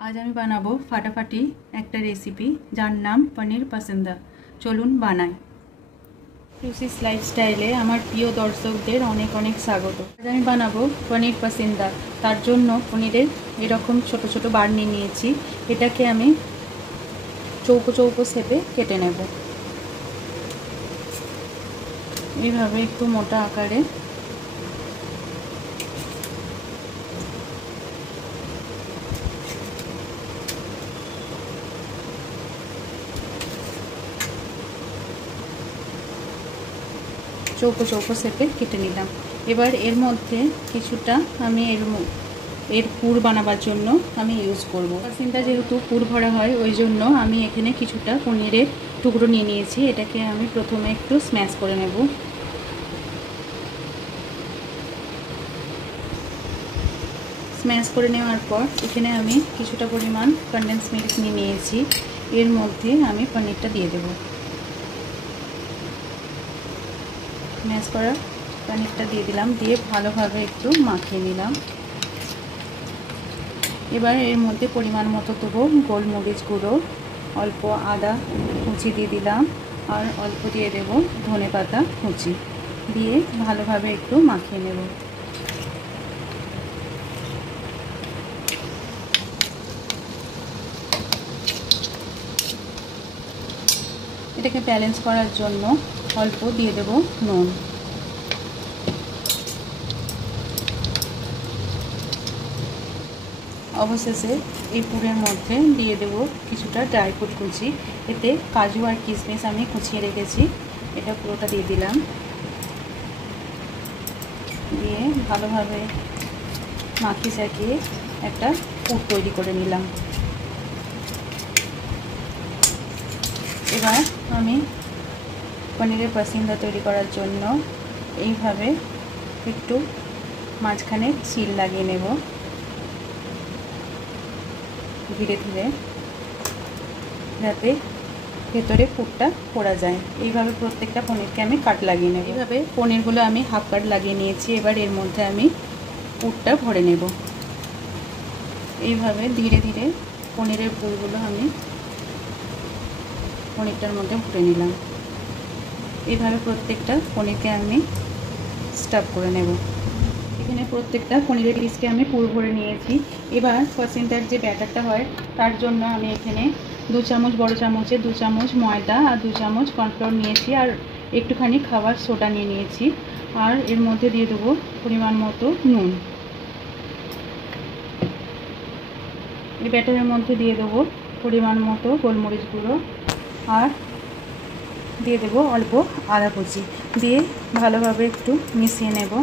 आज आमी बानाबो फाटाफाटी एक रेसिपि जार नाम पनीर पसंदा। चलुन बानाई। रुचिस लाइफस्टाइले आमार प्रिय दर्शकदेर अनेक अनेक स्वागत। आज आमी बानाबो पनीर पसंदा। तार जोन्नो पनीरेर एरकम छोटो छोटो बार निये नियेछि। एटाके आमी चौको चौको शेपे केटे नेब। एइभाবে एकटु मोटा आकारे चौको चौको शेपे केटे निलाम। एबार एर मध्य किछुटा आमी एर पुर बानाबार जोन्नो आमी यूज करब। पसंदा जेहेतु पुर भरा हय ओई जोन्नो आमी एखाने किछुटा पनीरेर टुकरो निये नियेछि। एटाके आमी प्रथमे एकटु स्मैश करे नेब। स्मैश करे नेওয়ার पर एखाने आमी किछुटा परिमाण कन्डेंस मिल्क निये नियेछि। एर मध्य आमी पनीरटा दिये देब। मैश करा पनीरटा दिए दिलाम। दिए भालोभाबे एकटु माखिए निलाम। एबार एर मध्य परिमाण मतो देबो गोलमरिच गुঁড়ো, अल्प आदा कुचि दिए दिलाम और अल्प दिए देब धने पाता कुचि दिए भालोभाबे एकटु माखिए नेब। एटाके बैलेंस करार जोन्नो अल्प दिए देब नुन। अवशेषे এই পুরের মধ্যে দিয়ে দেব কিছুটা ড্রাই ফ্রুট কুচি। এতে কাজু আর কিশমিশ আমি কুচিয়ে রেখেছি। এটা পুরোটা দিয়ে দিলাম। দিয়ে ভালোভাবে মাখিয়ে চাকিয়ে একটা পুর তৈরি করে নিলাম। এবার আমি पनीर पसंदा तैरी करार जोन्नो এইভাবে একটু মাঝখানে চিল লাগিয়ে নেব ধীরে ধীরে, যাতে ভেতরে পুরটা পড়া যায়। এইভাবে প্রত্যেকটা পনিরকে আমি কাট লাগিয়ে নেব। এইভাবে পনিরগুলো আমি হাফ কাট লাগিয়ে নিয়েছি। এবার এর মধ্যে আমি পুরটা ভরে নেব। এইভাবে ধীরে ধীরে পনিরের পুরগুলো আমি পনিরটার মধ্যে ভরে নিলাম। এইভাবে প্রত্যেকটা পনিরকে আমি স্টাফ করে নেব। এখানে প্রত্যেকটা পনিরের পিসকে আমি পুর ভরে নিয়েছি। এবার পসিন্দার যে ব্যাটারটা হয় তার জন্য আমি এখানে 2 চামচ বড় চামচে 2 চামচ ময়দা আর 2 চামচ কর্নফ্লাওয়ার নিয়েছি আর একটুখানি খাবার সোডা নিয়ে নিয়েছি। আর এর মধ্যে দিয়ে দেব পরিমাণ মতো নুন। এই ব্যাটারের মধ্যে দিয়ে দেব পরিমাণ মতো গোলমরিচ গুঁড়ো আর দিয়ে দেব অল্প আদা কুচি। দিয়ে ভালোভাবে একটু মিশিয়ে নেব।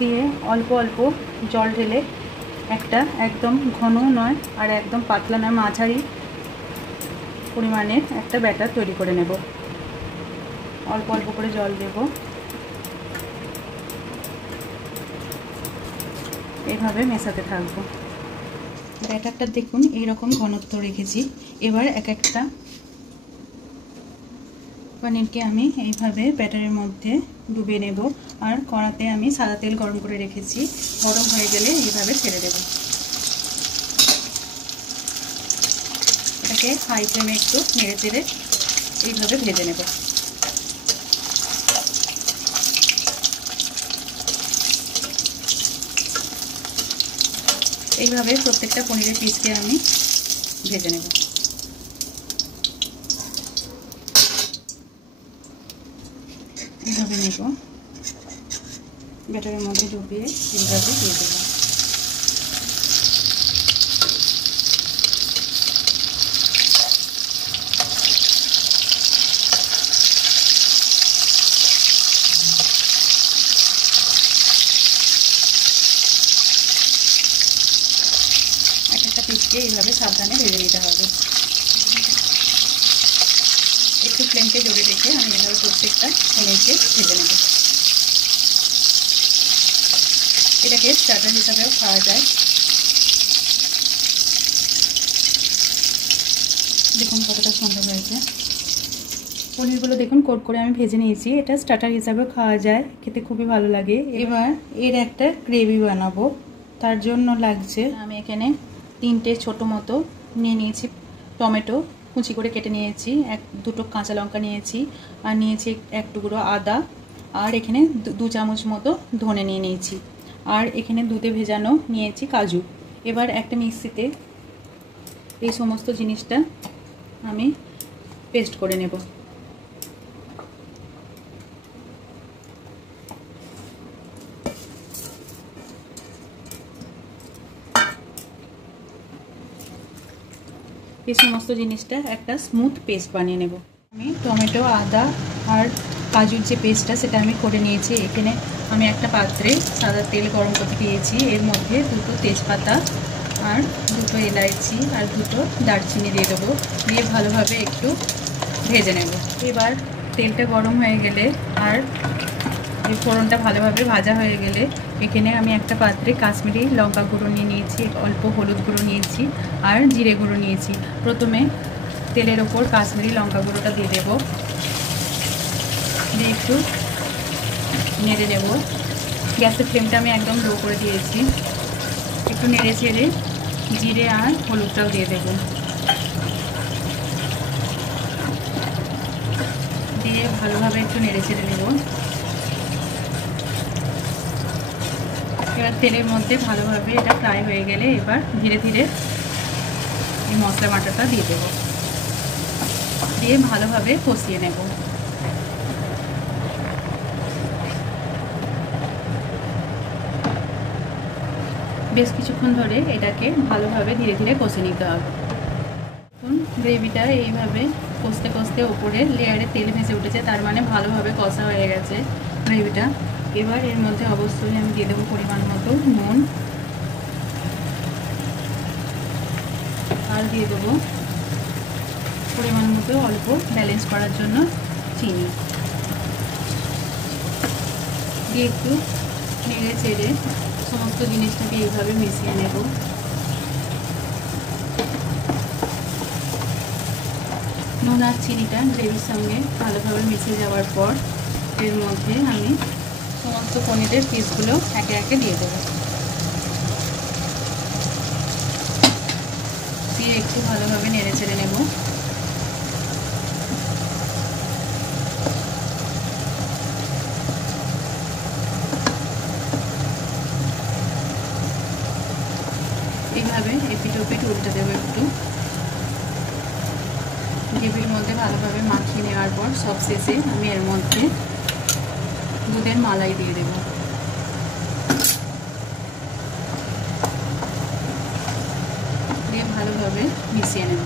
দিয়ে অল্প অল্প জল ঢেলে একটা একদম ঘন নয় আর একদম পাতলা নয়, মাঝারি পরিমাণের একটা ব্যাটার তৈরি করে নেব। অল্প অল্প করে জল দেব। এইভাবে মেশাতে থাকবো। ব্যাটারটা দেখুন এইরকম ঘনত্ব রেখেছি। এবার এক একটা পনিরকে আমি এইভাবে ব্যাটারের মধ্যে ডুবিয়ে নেব। আর কড়াতে আমি সাদা তেল গরম করে রেখেছি। গরম হয়ে গেলে এইভাবে ছেড়ে দেব। এটাকে হাই ফ্লেমে একটু নেড়ে চেড়ে এইভাবে ভেজে নেব। এইভাবে প্রত্যেকটা পনিরের পিসকে আমি ভেজে নেব। এইভাবে নেব, ব্যাটারের মধ্যে ডুবিয়ে এইভাবে দিয়ে দেব। পিসকে এইভাবে সাবধানে ভেজে নিতে হবে। একটু ফ্লেমকে জোরে রেখে আমি এইভাবে প্রত্যেকটা পনিরকে ভেজে নেব। এটাকে স্টার্টার হিসাবেও খাওয়া যায়। দেখুন কতটা সুন্দর হয়েছে। পনিরগুলো দেখুন কোট করে আমি ভেজে নিয়েছি। এটা স্টার্টার হিসাবেও খাওয়া যায়, খেতে খুবই ভালো লাগে। এবার এর একটা গ্রেভি বানাবো। তার জন্য লাগছে, আমি এখানে 3টে ছোটো মতো নিয়ে নিয়েছি টমেটো, কুচি করে কেটে নিয়েছি। 2টো কাঁচা লঙ্কা নিয়েছি, আর নিয়েছি 1 টুকরো আদা, আর এখানে 2 চামচ মতো ধনে নিয়ে নিয়েছি, আর এখানে দুধে ভেজানো নিয়েছি কাজু। এবার একটা মিক্সিতে এই সমস্ত জিনিসটা আমি পেস্ট করে নেব। এই সমস্ত জিনিসটা একটা স্মুথ পেস্ট বানিয়ে নেব। আমি টমেটো, আদা আর কাজুর যে পেস্টটা সেটা আমি করে নিয়েছি। এখানে আমি একটা পাত্রে সাদা তেল গরম করতে দিয়েছি। এর মধ্যে 2টো তেজপাতা আর 2টো এলাচি আর 2টো দারচিনি দিয়ে দেবো, দিয়ে ভালোভাবে একটু ভেজে নেব। এবার তেলটা গরম হয়ে গেলে আর এই ফোড়নটা ভালোভাবে ভাজা হয়ে গেলে এখানে আমি একটা পাত্রে কাশ্মীরি লঙ্কা গুঁড়ো নিয়ে নিয়েছি, অল্প হলুদ গুঁড়ো নিয়েছি আর জিরে গুঁড়ো নিয়েছি। প্রথমে তেলের ওপর কাশ্মীরি লঙ্কা গুঁড়োটা দিয়ে দেবো, দিয়ে একটু নেড়ে নেব। গ্যাসের ফ্লেমটা আমি একদম লো করে দিয়েছি। একটু নেড়ে চেড়ে জিরে আর হলুদটাও দিয়ে দেব, দিয়ে ভালোভাবে একটু নেড়ে চেড়ে নেব। এবার তেলের মধ্যে ভালোভাবে এটা ফ্রাই হয়ে গেলে এবার ধীরে ধীরে এই মশলা বাটাটা দিয়ে দেব, দিয়ে ভালোভাবে কষিয়ে নেব। বেশ কিছুক্ষণ ধরে এটাকে ভালোভাবে ধীরে ধীরে কষে নিতে হবে। এখন গ্রেভিটা এইভাবে কষতে কষতে ওপরে লেয়ারে তেল ভেসে উঠেছে, তার মানে ভালোভাবে কষা হয়ে গেছে গ্রেভিটা। এবার এর মধ্যে অবশ্যই আমি দিয়ে দেবো পরিমাণ মতো নুন, আর দিয়ে দেবো পরিমাণ মতো অল্প ব্যালেন্স করার জন্য চিনি, দিয়ে একটু নেড়ে চেড়ে সমস্ত জিনিসটাকে এইভাবে মিশিয়ে নেব। নুন আর চিনিটা গ্রেভির সঙ্গে ভালোভাবে মিশে যাওয়ার পর এর মধ্যে আমি সমস্ত পনিরের পিসগুলো একে একে দিয়ে দেবো, দিয়ে একটু ভালোভাবে নেড়ে চেড়ে নেব। এইভাবে এপিট ওপিট উল্টে দেবো একটু। গ্রেভির মধ্যে ভালোভাবে মাখিয়ে নেওয়ার পর সব শেষে আমি এর মধ্যে দুধের মালাই দিয়ে দেব, দিয়ে ভালোভাবে মিশিয়ে নেব।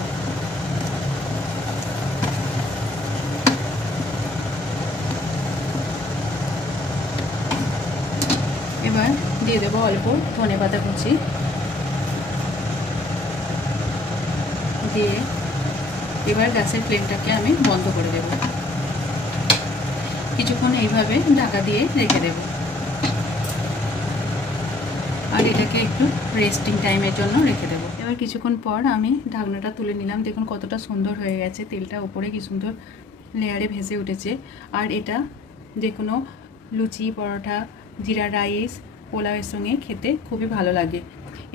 এবার দিয়ে দেবো অল্প ধনেপাতা কুচি, দিয়ে এবার গ্যাসের ফ্লেমটাকে আমি বন্ধ করে দেব। কিছুক্ষণ এইভাবে ঢাকা দিয়ে রেখে দেব, আর এটাকে একটু রেস্টিং টাইমের জন্য রেখে দেব। এবার কিছুক্ষণ পর আমি ঢাকনাটা তুলে নিলাম। দেখুন কতটা সুন্দর হয়ে গেছে, তেলটা উপরে কি সুন্দর লেয়ারে ভেসে উঠেছে। আর এটা যে কোনো লুচি, পরোটা, জিরা রাইস, পোলাওয়ের সঙ্গে খেতে খুবই ভালো লাগে।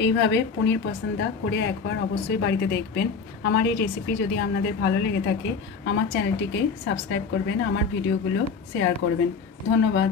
এইভাবে পনির পছন্দা করে একবার অবশ্যই বাড়িতে দেখবেন। আমার এই রেসিপি যদি আপনাদের ভালো লেগে থাকে আমার চ্যানেলটিকে সাবস্ক্রাইব করবেন, আমার ভিডিওগুলো শেয়ার করবেন। ধন্যবাদ।